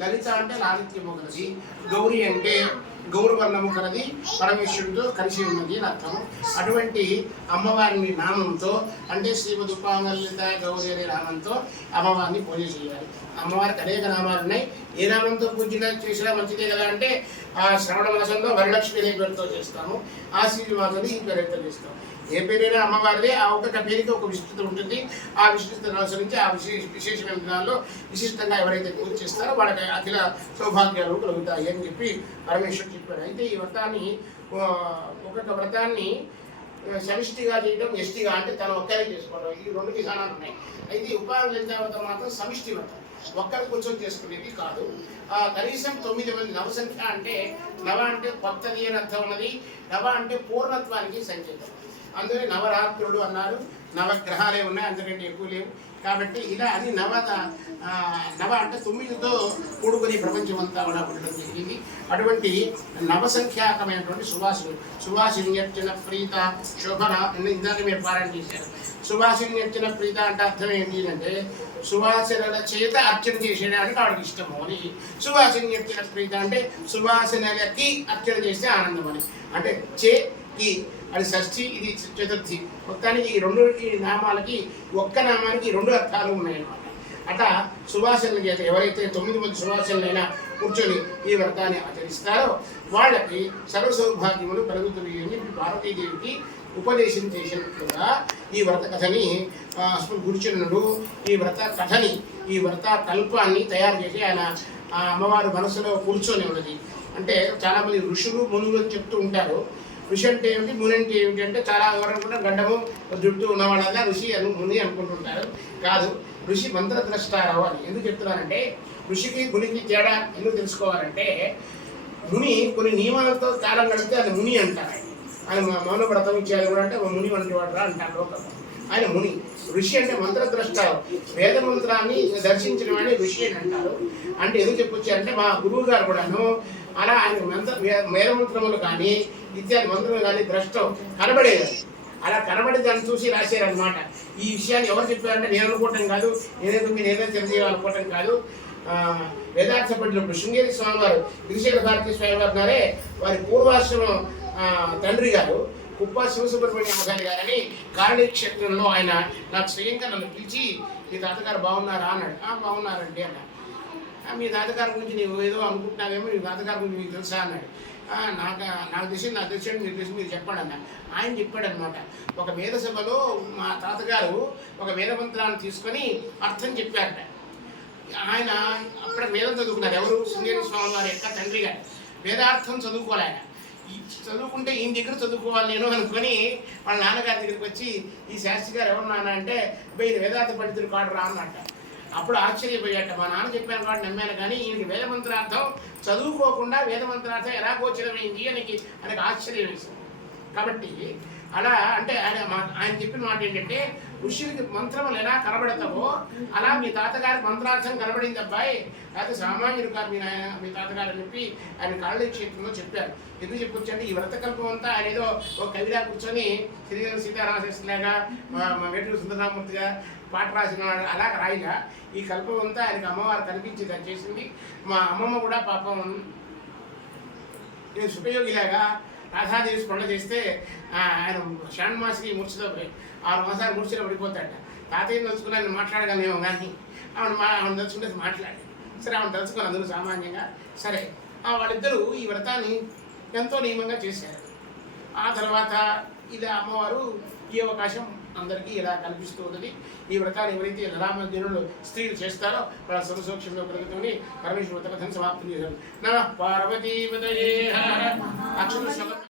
లలిత అంటే లాలిత్యం ఒకటి గౌరి అంటే గౌరవర్ణము కలది పరమేశ్వరుడితో కలిసి ఉన్నది అని అర్థము. అటువంటి అమ్మవారిని నామంతో అంటే శ్రీమతి ఉపాంగలిత గౌరీ అనే నామంతో అమ్మవారిని పూజ చేయాలి. అమ్మవారికి అనేక నామాలు ఉన్నాయి. ఏ నామంతో పూజన చేసినా మంచిదే కదా అంటే ఆ శ్రవణ మాసంలో వరలక్ష్మి అనే పేరుతో చేస్తాము. ఆశ్వీజ మాసంలో ఈ పేరుతో చేస్తాం ఏ పేరైనా అమ్మవారిదే ఆ ఒక్కొక్క పేరుకి ఒక విశిష్టత ఉంటుంది. ఆ విశిష్టతను అనుసరించి ఆ విశేష విశేషమైన దినాల్లో విశిష్టంగా ఎవరైతే పూజ చేస్తారో వాళ్ళకి అఖిల సౌభాగ్యాలు కలుగుతాయి అని చెప్పి పరమేశ్వరుడు చెప్పారు. అయితే ఈ వ్రతాన్ని ఆ, ఒక్కొక్క వ్రతాన్ని సమిష్టిగా చేయడం ఎస్టిగా అంటే తను ఒక్కరే చేసుకోవడం. ఈ రెండు విధానాలు ఉన్నాయి. అయితే ఉపాయం లేని వ్రతం మాత్రం సమిష్టి వ్రతం. ఒక్కరు కూర్చొని చేసుకునేది కాదు. ఆ, కనీసం తొమ్మిది మంది నవ సంఖ్య అంటే నవ అంటే కొత్తది అని అర్థం ఉన్నది. నవ అంటే పూర్ణత్వానికి సంకేతం. అందులో నవరాత్రుడు అన్నారు నవగ్రహాలే ఉన్నాయి అంతకంటే ఎక్కువ లేవు. కాబట్టి ఇలా అని నవద నవ అంటే తొమ్మిదితో కూడుకుని ప్రపంచం అంతా కూడా ఉండడం జరిగింది. అటువంటి నవసంఖ్యాకమైనటువంటి సువాసులు సువాసిన్యర్చన ప్రీత శోభన ఇందాక మీరు పారాయణ చేశారు. సువాసిన్యర్చన ప్రీత అంటే అర్థం ఏంటి అంటే సువాసనల చేత అర్చన చేసేయడానికి ఆవిడకి ఇష్టము అని. సువాసిన్యర్చన ప్రీత అంటే సువాసనలకి అర్చన చేస్తే ఆనందం అని. అంటే చే కి అది షష్ఠి ఇది చతుర్థి. మొత్తానికి ఈ రెండు నామాలకి ఒక్క నామానికి రెండు అర్థాలు ఉన్నాయన్నమాట. అట సువాసనలు చేత ఎవరైతే తొమ్మిది మంది సువాసనలైనా కూర్చొని ఈ వ్రతాన్ని ఆచరిస్తారో వాళ్ళకి సర్వ సౌభాగ్యములు కలుగుతుంది అని భారతీదేవికి ఉపదేశం చేసినట్లుగా ఈ వ్రత కథని ఆ, ఈ వ్రత కథని ఈ వ్రత కల్పాన్ని తయారు చేసి ఆయన అమ్మవారి మనసులో కూర్చొని ఉన్నది. అంటే చాలామంది ఋషులు మునులు అని చెప్తూ ఉంటారు. ఋషి అంటే ఏమిటి ముని అంటే ఏమిటి అంటే చాలా ఎవరు అనుకుంటే గడ్డము జుట్టు ఉన్నవాళ్ళగా ఋషి అను ముని అనుకుంటుంటారు. కాదు ఋషి మంత్రద్రష్టారావు అని ఎందుకు చెప్తున్నానంటే ఋషికి మునికి తేడా ఎందుకు తెలుసుకోవాలంటే ముని కొన్ని నియమాలతో కాలం గడిపితే అది ముని అంటారు. ఆయన. ఆయన మౌన వ్రతం ఇచ్చేది కూడా అంటే ఒక ముని వంటి వాడు రా అంటారు లోకంలో. ఆయన ముని. ఋషి అంటే మంత్రద్రష్ట. వేద మంత్రాన్ని దర్శించిన వాడిని ఋషి అని అంటారు. అంటే ఎందుకు చెప్పొచ్చారంటే మా గురువు గారు కూడాను అలా ఆయన మంత్ర వే- వేద మంత్రములు కానీ ఇత్యాది మంత్రములు కానీ ద్రష్టం కనబడేది. అలా కనబడి దాన్ని చూసి రాశారనమాట ఈ విషయాన్ని ఎవరు చెప్పారంటే నేను అనుకోవటం కాదు నేనేదో మీరు ఏదో తెలియజేయాలనుకోవటం కాదు. వేదార్థ పండితులు శృంగేరి స్వామి వారు గిరిశేఖర భారతీ స్వామి వారు వారి పూర్వాశ్రమం తండ్రి గారు. కుప్ప శివసుబ్రహ్మణ్య గారి గారని కారణీ క్షేత్రంలో ఆయన నాకు స్వయంగా నన్ను పిలిచి మీ తాతగారు బాగున్నారా? అన్నాడు. బాగున్నారండి అన్న మీ తాతగారి గురించి నీవు ఏదో అనుకుంటున్నావేమో మీ తాతగారి గురించి మీకు తెలుసా? అన్నాడు. నాకు నాకు తెలిసి నాకు తెలిసి మీరు తెలిసి మీరు చెప్పాడన్న అన్న ఆయన చెప్పాడనమాట ఒక వేద సభలో మా తాతగారు ఒక వేద మంత్రాన్ని తీసుకొని అర్థం చెప్పారట. ఆయన అక్కడ వేదం చదువుకున్నారు. ఎవరు? శృంగేరి స్వామి వారి యొక్క తండ్రి గారు. వేదార్థం చదువుకోలే ఆయన. చదువుకుంటే ఈయన దగ్గర చదువుకోవాలి నేను అనుకొని వాళ్ళ నాన్నగారి దగ్గరికి వచ్చి ఈ శాస్త్రి గారు ఎవరు నాన్న? అంటే "అబ్బాయి, ఈయన వేదాంత పండితుడు కాడు రా అన్నట్ట అప్పుడు ఆశ్చర్యపోయాట మా నాన్న చెప్పాను కాబట్టి నమ్మాను కానీ ఈయనకి వేద మంత్రార్థం చదువుకోకుండా వేద మంత్రార్థం ఎలా గోచరమైంది? ఆయనకి ఆశ్చర్యం వేసింది. కాబట్టి అలా అంటే ఆయన మా- ఆయన చెప్పిన మాట ఏంటంటే ఋషులకి మంత్రములు ఎలా కనబడతావో అలా మీ తాతగారి మంత్రార్థం కనబడింది అబ్బాయి. అయితే సామాన్యుడు కాదు మీ నాయన మీ తాతగారు అని చెప్పి ఆయన కాళ్ళ క్షేత్రంలో చెప్పారు. ఎందుకు చెప్పొచ్చంటే ఈ వ్రతకల్పం అంతా ఆయన ఏదో ఒక కవిలా కూర్చొని శ్రీధర సీతారామశాస్త్రిలాగా మా వేటూరు సుందరరామూర్తిగా పాట రాసిన అలా రాయిలా ఈ కల్పం అంతా ఆయనకి అమ్మవారు కనిపించింది దాన్ని చేసింది. మా అమ్మమ్మ కూడా పాపం నేను సుఖయోగిలాగా రాధాదేవి స్మరణ చేస్తే ఆయన షాన్మాసికి మూర్ఛతో పోయి ఆరు మాసాలు మూర్ఛలో పడిపోతాడ తాతయ్యని తలుచుకుని ఆయన మాట్లాడగలనేమో కానీ ఆవిడ మా ఆవిడ తలుచుకుంటే మాట్లాడి సరే ఆవిడ తలుచుకుని అందరూ సామాన్యంగా సరే ఆ వాళ్ళిద్దరూ ఈ వ్రతాన్ని ఎంతో నియమంగా చేశారు. ఆ తర్వాత ఇది అమ్మవారు ఈ అవకాశం అందరికీ ఇలా కనిపిస్తూ ఉన్నది. ఈ వ్రతాన్ని ఎవరైతే లలామజనులు స్త్రీలు చేస్తారో వాళ్ళ సర్వసూక్ష్మంలో కలుగుతుంది పరమేశ్వర వ్రత కథను సమాప్తం చేశారు నమ పార్వతీ అక్షర